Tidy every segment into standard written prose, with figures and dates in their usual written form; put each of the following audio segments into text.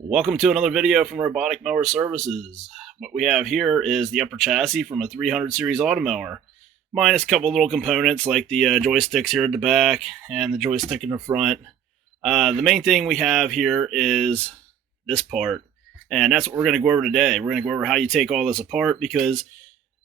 Welcome to another video from Robotic Mower Services. What we have here is the upper chassis from a 300 series Automower, minus a couple little components like the joysticks here at the back and the joystick in the front. The main thing we have here is this part, and that's what we're going to go over today. We're going to go over how you take all this apart, because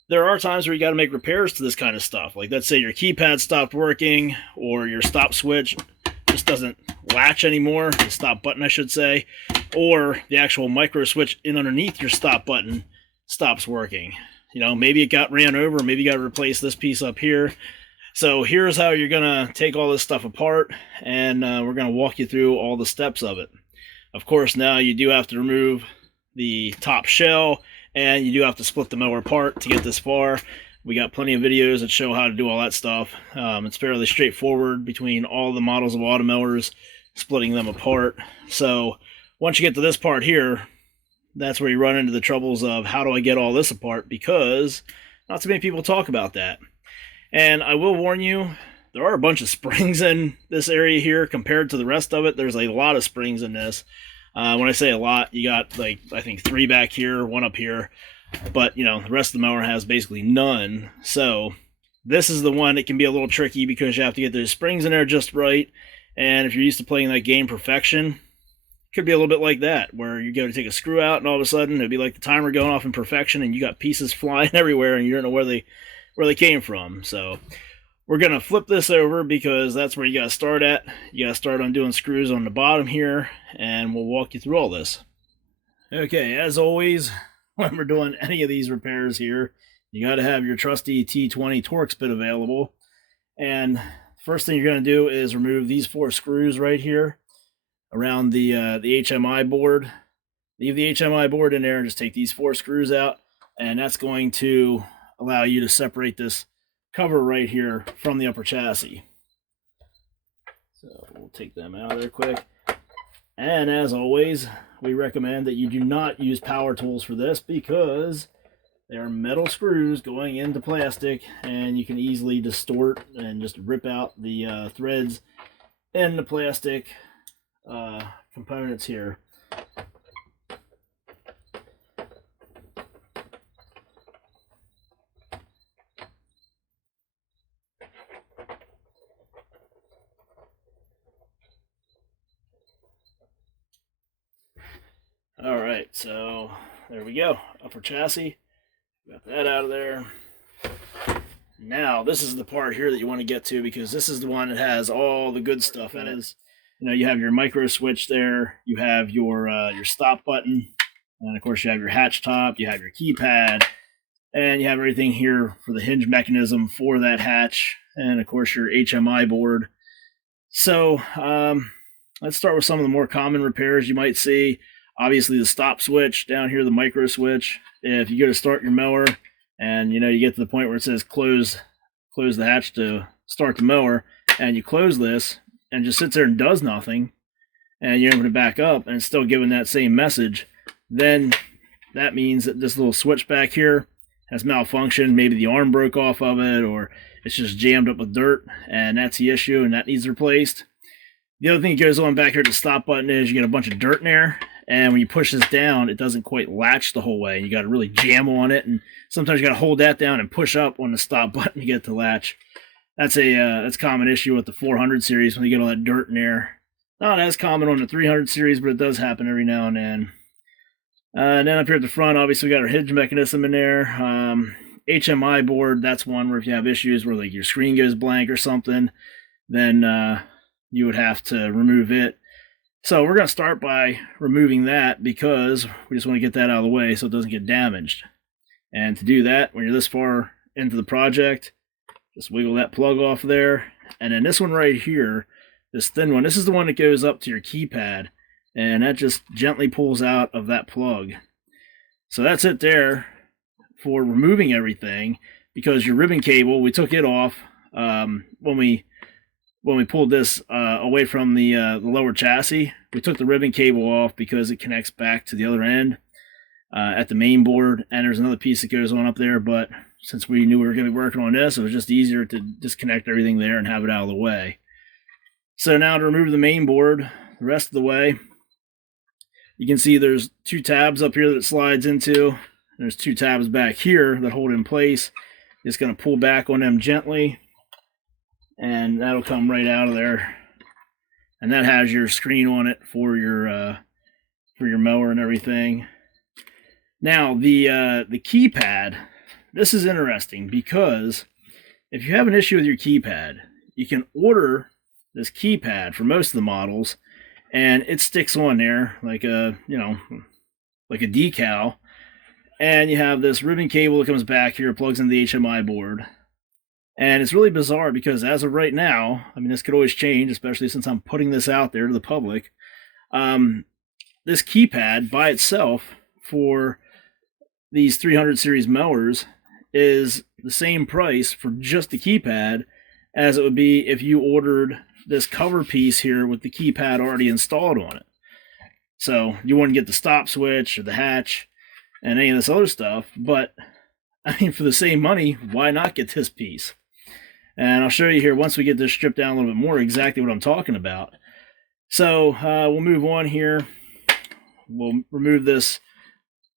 there are times where you got to make repairs to this kind of stuff. Like, let's say your keypad stopped working, or your stop switch just doesn't latch anymore, the stop button I should say, or the actual micro switch in underneath your stop button stops working. You know, maybe it got ran over, maybe you got to replace this piece up here. So here's how you're going to take all this stuff apart, and we're going to walk you through all the steps of it. Of course, now you do have to remove the top shell, and you do have to split the mower apart to get this far. We got plenty of videos that show how to do all that stuff. It's fairly straightforward between all the models of Automowers, splitting them apart. So once you get to this part here, that's where you run into the troubles of how do I get all this apart, because not so many people talk about that. And I will warn you, there are a bunch of springs in this area here compared to the rest of it. There's a lot of springs in this. When I say a lot, you got like, I think 3 back here, 1 up here. But, you know, the rest of the mower has basically none. So this is the one that can be a little tricky, because you have to get those springs in there just right. And if you're used to playing that game Perfection, it could be a little bit like that, where you go to take a screw out and all of a sudden it'd be like the timer going off in Perfection and you got pieces flying everywhere and you don't know where they came from. So we're going to flip this over, because that's where you got to start at. You got to start undoing screws on the bottom here, and we'll walk you through all this. Okay, as always, when we're doing any of these repairs here, you got to have your trusty T20 Torx bit available. And first thing you're going to do is remove these 4 screws right here around the HMI board. Leave the HMI board in there and just take these 4 screws out, and that's going to allow you to separate this cover right here from the upper chassis. So we'll take them out of there quick. And as always, we recommend that you do not use power tools for this, because they are metal screws going into plastic, and you can easily distort and just rip out the threads in the plastic components here. All right, so there we go. Upper chassis, got that out of there. Now, this is the part here that you want to get to, because this is the one that has all the good stuff in it. You know, you have your micro switch there, you have your stop button, and of course you have your hatch top, you have your keypad, and you have everything here for the hinge mechanism for that hatch, and of course your HMI board. So let's start with some of the more common repairs you might see. Obviously the stop switch down here, the micro switch. If you go to start your mower and you get to the point where it says close the hatch to start the mower, and you close this and it just sits there and does nothing, and you open it back up and it's still giving that same message, then that means that this little switch back here has malfunctioned. Maybe the arm broke off of it, or it's just jammed up with dirt, and that's the issue, and that needs replaced. The other thing that goes on back here at the stop button is you get a bunch of dirt in there, and when you push this down, it doesn't quite latch the whole way. You got to really jam on it, and sometimes you got to hold that down and push up on the stop button to get it to latch. That's a common issue with the 400 series when you get all that dirt in there. Not as common on the 300 series, but it does happen every now and then. And then up here at the front, obviously we got our hinge mechanism in there. HMI board, that's one where if you have issues where like your screen goes blank or something, then you would have to remove it. So we're going to start by removing that, because we just want to get that out of the way so it doesn't get damaged. And to do that, when you're this far into the project, just wiggle that plug off there. And then this one right here, this thin one, this is the one that goes up to your keypad, and that just gently pulls out of that plug. So that's it there for removing everything, because your ribbon cable, we took it off when we pulled this away from the lower chassis. We took the ribbon cable off because it connects back to the other end at the main board, and there's another piece that goes on up there, but since we knew we were going to be working on this, it was just easier to disconnect everything there and have it out of the way. So now to remove the main board the rest of the way, You can see there's 2 tabs up here that it slides into. There's 2 tabs back here that hold it in place. It's going to pull back on them gently, and that'll come right out of there. And that has your screen on it for your mower and everything. Now the keypad, this is interesting because if you have an issue with your keypad, you can order this keypad for most of the models, and it sticks on there like a, like a decal. And you have this ribbon cable that comes back here, plugs into the HMI board. And it's really bizarre because as of right now, I mean, this could always change, especially since I'm putting this out there to the public. This keypad by itself for these 300 series mowers is the same price for just the keypad as it would be if you ordered this cover piece here with the keypad already installed on it. So you wouldn't get the stop switch or the hatch and any of this other stuff, but I mean, for the same money, why not get this piece? And I'll show you here once we get this stripped down a little bit more exactly what I'm talking about. So we'll move on here. We'll remove this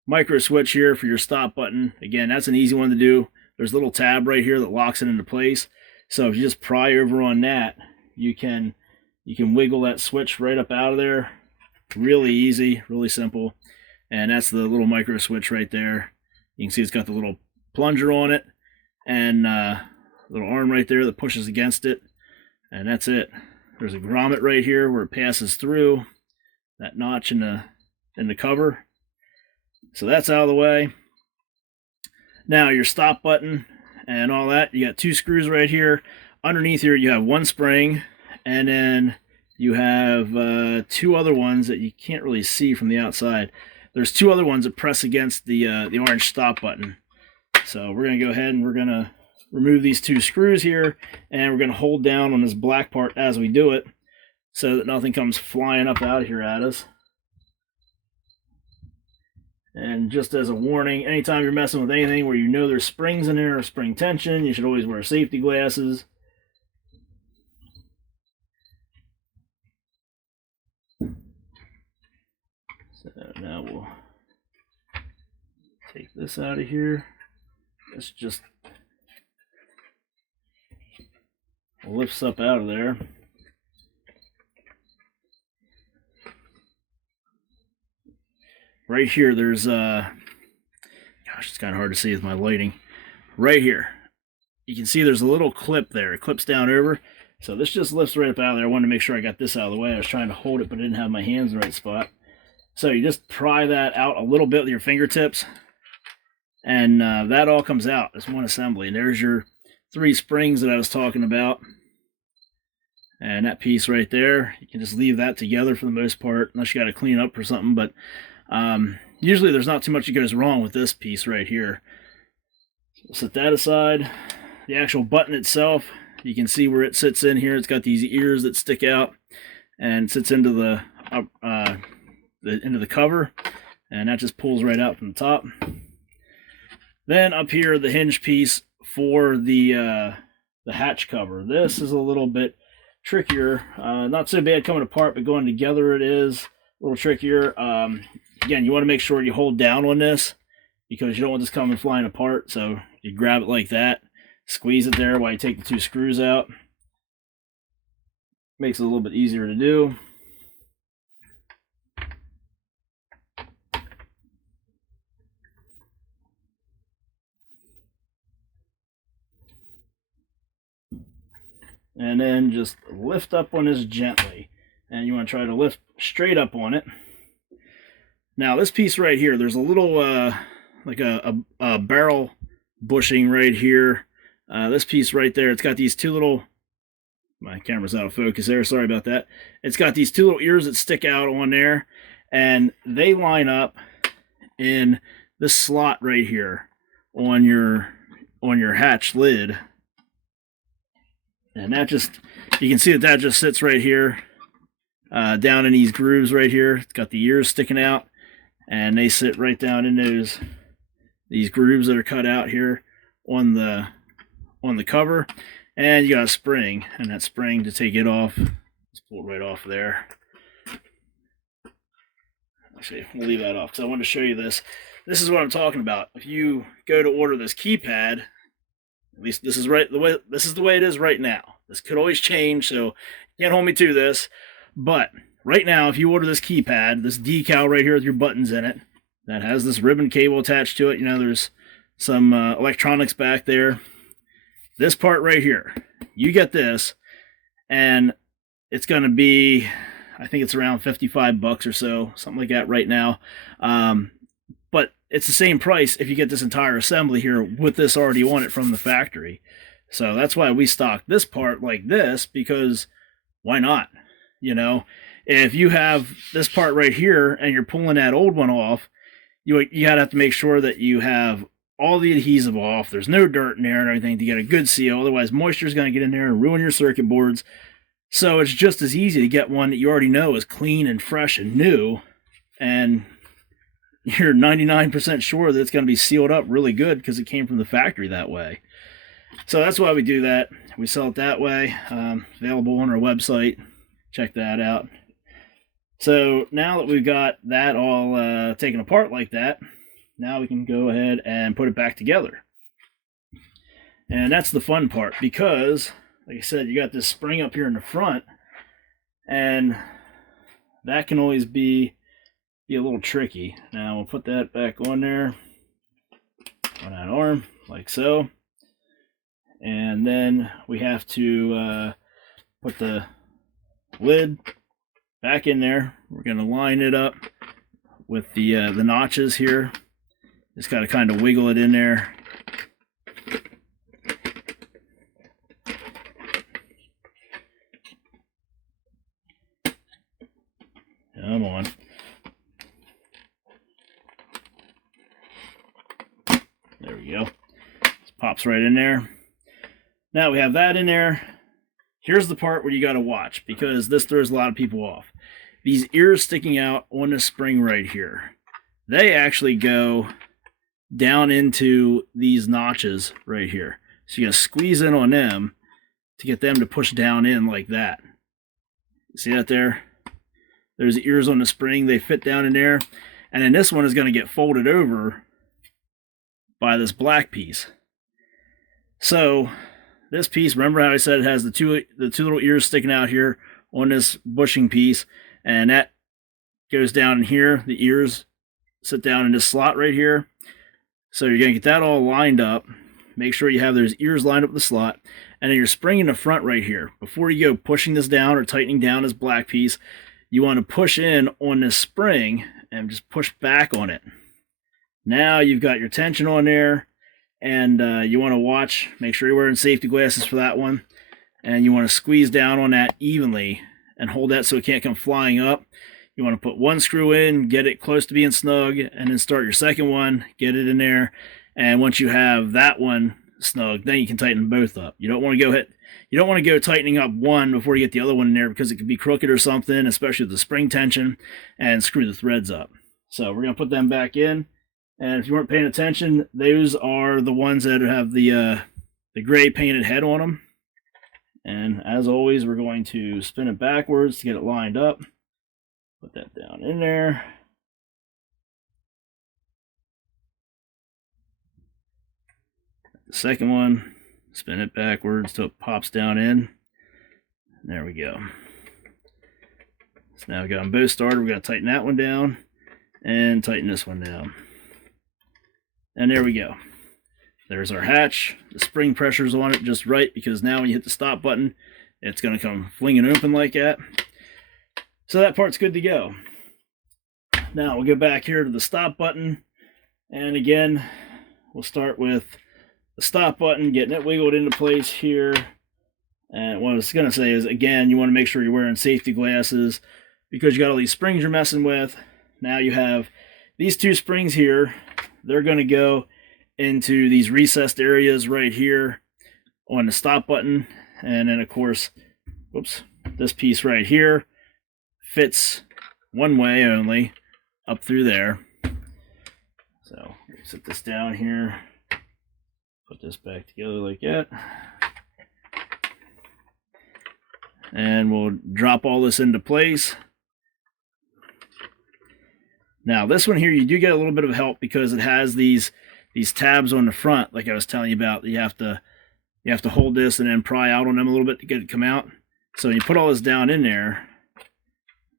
micro switch here for your stop button. Again, that's an easy one to do. There's a little tab right here that locks it into place. So if you just pry over on that, you can wiggle that switch right up out of there. Really easy, really simple. And that's the little micro switch right there. You can see it's got the little plunger on it and little arm right there that pushes against it, and that's it. There's a grommet right here where it passes through that notch in the cover. So that's out of the way. Now your stop button and all that, you got 2 screws right here. Underneath here you have 1 spring, and then you have 2 other ones that you can't really see from the outside. There's 2 other ones that press against the orange stop button. So we're going to go ahead and we're going to remove these 2 screws here, and we're going to hold down on this black part as we do it so that nothing comes flying up out of here at us. And just as a warning, anytime you're messing with anything where you know there's springs in there or spring tension, you should always wear safety glasses. So now we'll take this out of here. This just lifts up out of there. Right here, there's gosh, it's kind of hard to see with my lighting. Right here, you can see there's a little clip there. It clips down over. So this just lifts right up out of there. I wanted to make sure I got this out of the way. I was trying to hold it, but I didn't have my hands in the right spot. So you just pry that out a little bit with your fingertips, and that all comes out. It's one assembly. And there's your 3 springs that I was talking about. And that piece right there, you can just leave that together for the most part, unless you got to clean up or something. But usually there's not too much that goes wrong with this piece right here. So we'll set that aside. The actual button itself, you can see where it sits in here. It's got these ears that stick out and sits into the cover, and that just pulls right out from the top. Then up here, the hinge piece for the hatch cover. This is a little bit trickier. Not so bad coming apart, but going together it is a little trickier. Again, you want to make sure you hold down on this because you don't want this coming flying apart. So you grab it like that, squeeze it there while you take the 2 screws out. Makes it a little bit easier to do. And then just lift up on this gently. And you want to try to lift straight up on it. Now this piece right here, there's a little like a barrel bushing right here. This piece right there, it's got these 2 little, my camera's out of focus there, sorry about that. It's got these 2 little ears that stick out on there, and they line up in this slot right here on your hatch lid. And that just, you can see that just sits right here, down in these grooves right here. It's got the ears sticking out, and they sit right down in these grooves that are cut out here on the cover. And you got a spring, and that spring to take it off, just pull it right off there. Actually, we'll leave that off because I wanted to show you this. This is what I'm talking about. If you go to order this keypad, at least this is right the way this is the way it is right now. This could always change, so you can't hold me to this. But right now, if you order this keypad, this decal right here with your buttons in it, that has this ribbon cable attached to it. You know, there's some electronics back there. This part right here, you get this, and it's going to be, I think it's around $55 or so, something like that right now. But it's the same price if you get this entire assembly here with this already on it from the factory. So that's why we stock this part like this, because why not? You know, if you have this part right here and you're pulling that old one off, you gotta have to make sure that you have all the adhesive off. There's no dirt in there and everything to get a good seal. Otherwise, moisture is going to get in there and ruin your circuit boards. So it's just as easy to get one that you already know is clean and fresh and new, and you're 99% sure that it's going to be sealed up really good because it came from the factory that way. So that's why we do that. We sell it that way. Available on our website. Check that out. So now that we've got that all taken apart like that, now we can go ahead and put it back together. And that's the fun part, because like I said, you got this spring up here in the front, and that can always be a little tricky. Now we'll put that back on there on that arm like so, and then we have to put the lid back in there. We're going to line it up with the notches here. Just got to kind of wiggle it in there. Come on. There we go. This pops right in there. Now we have that in there. Here's the part where you got to watch, because this throws a lot of people off. These ears sticking out on the spring right here, they actually go down into these notches right here. So you gotta squeeze in on them to get them to push down in like that. See that there? There's ears on the spring, they fit down in there. And then this one is going to get folded over by this black piece. So this piece, remember how I said it has the two little ears sticking out here on this bushing piece, and that goes down in here. The ears sit down in this slot right here. So you're going to get that all lined up. Make sure you have those ears lined up with the slot. And then your spring in the front right here. Before you go pushing this down or tightening down this black piece, you want to push in on this spring and just push back on it. Now you've got your tension on there, and you want to watch. Make sure you're wearing safety glasses for that one. And you want to squeeze down on that evenly and hold that so it can't come flying up. You want to put one screw in, get it close to being snug, and then start your second one, get it in there, and once you have that one snug, then you can tighten both up. You don't want to go tightening up one before you get the other one in there, because it could be crooked or something, especially with the spring tension, and screw the threads up. So we're going to put them back in, and if you weren't paying attention, those are the ones that have the gray painted head on them. And as always, we're going to spin it backwards to get it lined up. Put that down in there. The second one, spin it backwards till it pops down in. There we go. So now we got them both started. We're going to tighten that one down and tighten this one down. And there we go. There's our hatch. The spring pressure's on it just right, because now when you hit the stop button, it's going to come flinging open like that. So that part's good to go. Now we'll go back here to the stop button, and again we'll start with the stop button, getting it wiggled into place here. And what I was going to say is, again, you want to make sure you're wearing safety glasses, because you got all these springs you're messing with. Now you have these two springs here. They're going to go into these recessed areas right here on the stop button, and then of course, whoops, this piece right here fits one way only up through there. So set this down here, put this back together like that, and we'll drop all this into place. Now this one here, you do get a little bit of help because it has these tabs on the front, like I was telling you about. You have to hold this and then pry out on them a little bit to get it to come out. So you put all this down in there,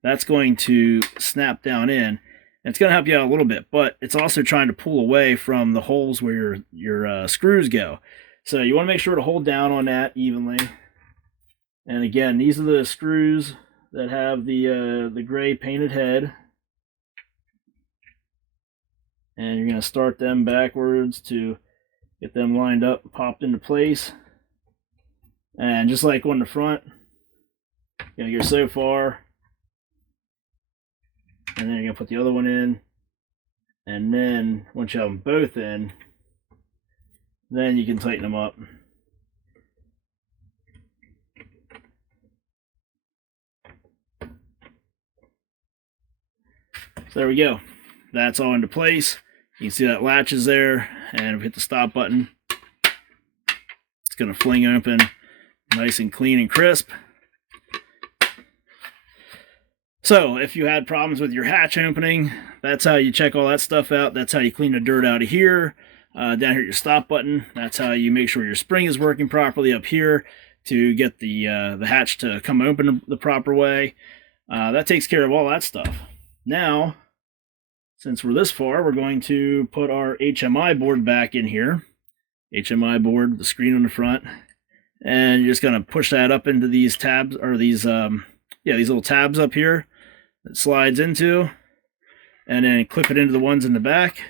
that's going to snap down in, and it's going to help you out a little bit, but it's also trying to pull away from the holes where your screws go. So you want to make sure to hold down on that evenly. And again, these are the screws that have the gray painted head. And you're going to start them backwards to get them lined up and popped into place. And just like on the front, you're going to go so far. And then you're going to put the other one in. And then once you have them both in, then you can tighten them up. So there we go. That's all into place. You can see that latch is there, and if we hit the stop button, it's going to fling open nice and clean and crisp. So if you had problems with your hatch opening, that's how you check all that stuff out. That's how you clean the dirt out of here. Down here at your stop button, that's how you make sure your spring is working properly up here to get the hatch to come open the proper way. That takes care of all that stuff. Now, since we're this far, we're going to put our HMI board back in here. HMI board, the screen on the front. And you're just going to push that up into these tabs, or these little tabs up here that slides into. And then clip it into the ones in the back.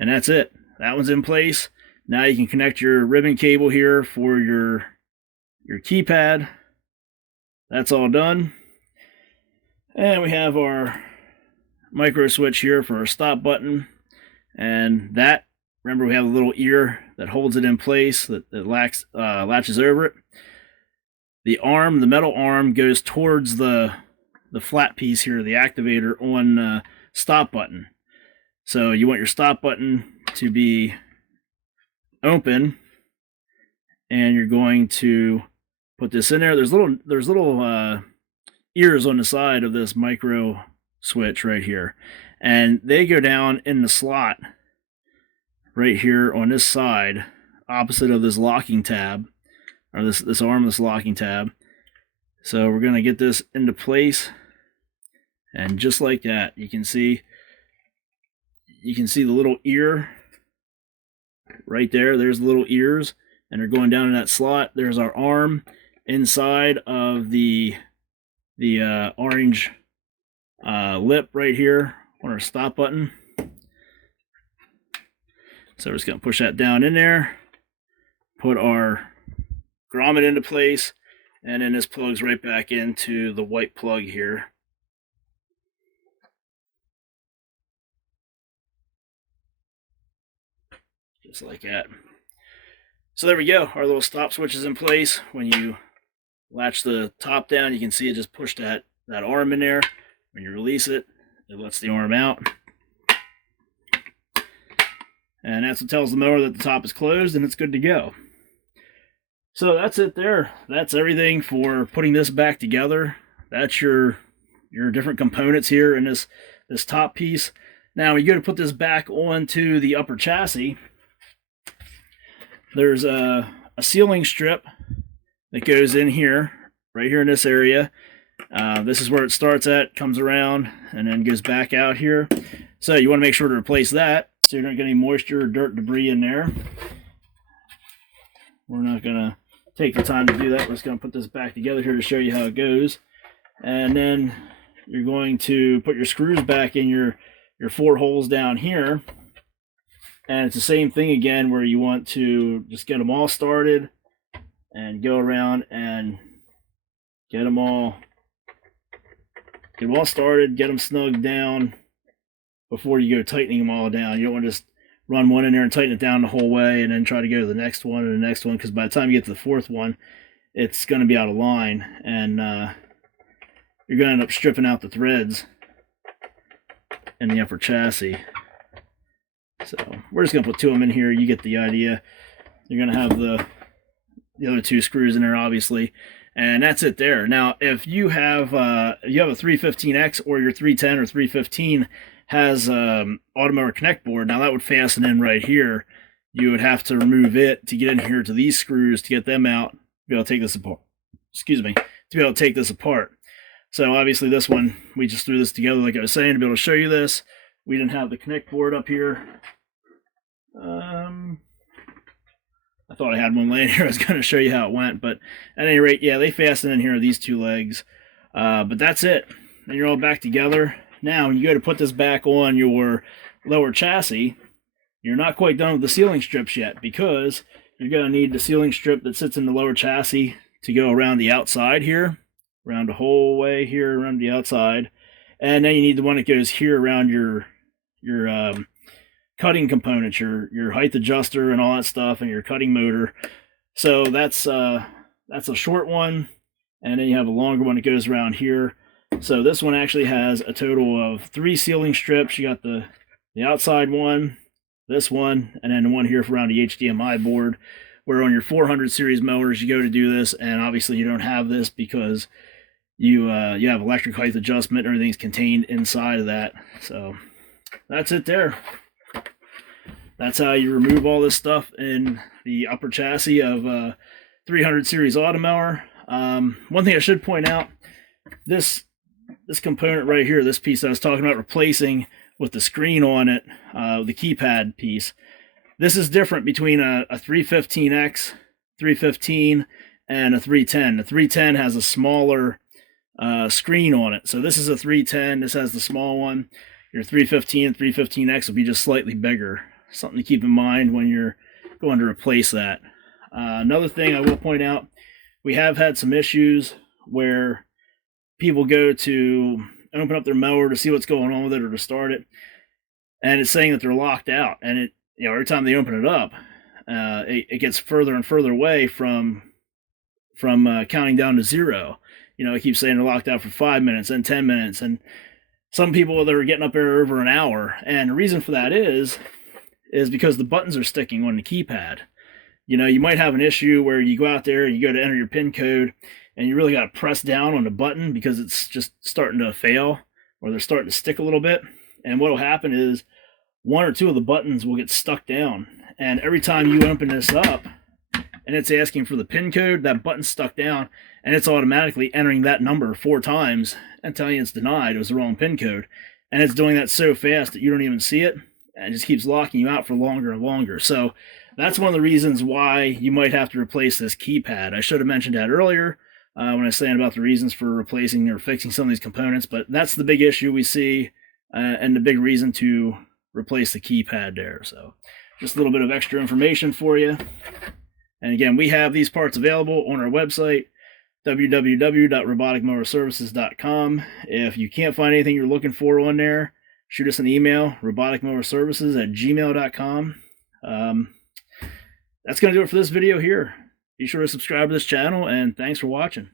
And that's it. That one's in place. Now you can connect your ribbon cable here for your keypad. That's all done. And we have our micro switch here for our stop button, and that, remember, we have a little ear that holds it in place that latches over it. The arm, the metal arm, goes towards the flat piece here, the activator on stop button. So you want your stop button to be open, and you're going to put this in there. There's little ears on the side of this micro switch right here, and they go down in the slot right here on this side, opposite of this locking tab, or this arm of this locking tab. So we're going to get this into place, and just like that, you can see the little ear right there. There's the little ears, and they're going down in that slot. There's our arm inside of the orange lip right here on our stop button. So we're just going to push that down in there, put our grommet into place, and then this plugs right back into the white plug here. Just like that. So there we go. Our little stop switch is in place. When you latch the top down, you can see it just pushed that arm in there. When you release it, it lets the arm out. And that's what tells the mower that the top is closed and it's good to go. So that's it there. That's everything for putting this back together. That's your different components here in this top piece. Now when you go to put this back onto the upper chassis, there's a sealing strip that goes in here, right here in this area. This is where it starts at, comes around, and then goes back out here. So you want to make sure to replace that so you don't get any moisture or dirt debris in there. We're not going to take the time to do that. We're just going to put this back together here to show you how it goes. And then you're going to put your screws back in your 4 holes down here. And it's the same thing again, where you want to just get them all started and go around and get them all started, get them snugged down before you go tightening them all down. You don't want to just run one in there and tighten it down the whole way and then try to go to the next one and the next one, because by the time you get to the 4th one, it's going to be out of line, and you're going to end up stripping out the threads in the upper chassis. So we're just going to put 2 of them in here. You get the idea. You're going to have the other 2 screws in there, obviously, and that's it there. Now, if you have a 315X or your 310 or 315, has Automower connect board. Now that would fasten in right here. You would have to remove it to get in here to these screws to get them out, to be able to take this apart. Excuse me, to be able to take this apart. So obviously this one, we just threw this together like I was saying to be able to show you this. We didn't have the connect board up here. I thought I had one laying here. I was going to show you how it went, but at any rate, yeah, they fasten in here, these two legs. But that's it. Then you're all back together. Now, when you go to put this back on your lower chassis, you're not quite done with the sealing strips yet, because you're going to need the sealing strip that sits in the lower chassis to go around the outside here, around the whole way here around the outside. And then you need the one that goes here around your cutting components, your height adjuster and all that stuff, and your cutting motor. So that's a short one, and then you have a longer one that goes around here. So this one actually has a total of 3 sealing strips. You got the outside one, this one, and then the one here for around the HDMI board, where on your 400 series mowers you go to do this, and obviously you don't have this because you have electric height adjustment. Everything's contained inside of that. So that's it there. That's how you remove all this stuff in the upper chassis of 300 series Automower. One thing I should point out, this component right here, this piece I was talking about replacing with the screen on it, the keypad piece, this is different between a 315X, 315, and a 310. The 310 has a smaller screen on it. So this is a 310, this has the small one. Your 315 and 315X will be just slightly bigger. Something to keep in mind when you're going to replace that. Another thing I will point out, we have had some issues where people go to open up their mower to see what's going on with it or to start it, and it's saying that they're locked out. And it, every time they open it up, it gets further and further away from counting down to 0. It keeps saying they're locked out for 5 minutes and 10 minutes, and some people, they're getting up there over an hour. And the reason for that is because the buttons are sticking on the keypad. You might have an issue where you go out there and you go to enter your PIN code, and you really got to press down on the button because it's just starting to fail, or they're starting to stick a little bit. And what will happen is 1 or 2 of the buttons will get stuck down. And every time you open this up and it's asking for the PIN code, that button's stuck down, and it's automatically entering that number 4 times and telling you it's denied, it was the wrong PIN code. And it's doing that so fast that you don't even see it, and it just keeps locking you out for longer and longer. So that's one of the reasons why you might have to replace this keypad. I should have mentioned that earlier when I was saying about the reasons for replacing or fixing some of these components, but that's the big issue we see and the big reason to replace the keypad there. So just a little bit of extra information for you. And again, we have these parts available on our website, www.roboticmowerservices.com. If you can't find anything you're looking for on there, shoot us an email, roboticmowerservices@gmail.com. That's going to do it for this video here. Be sure to subscribe to this channel, and thanks for watching.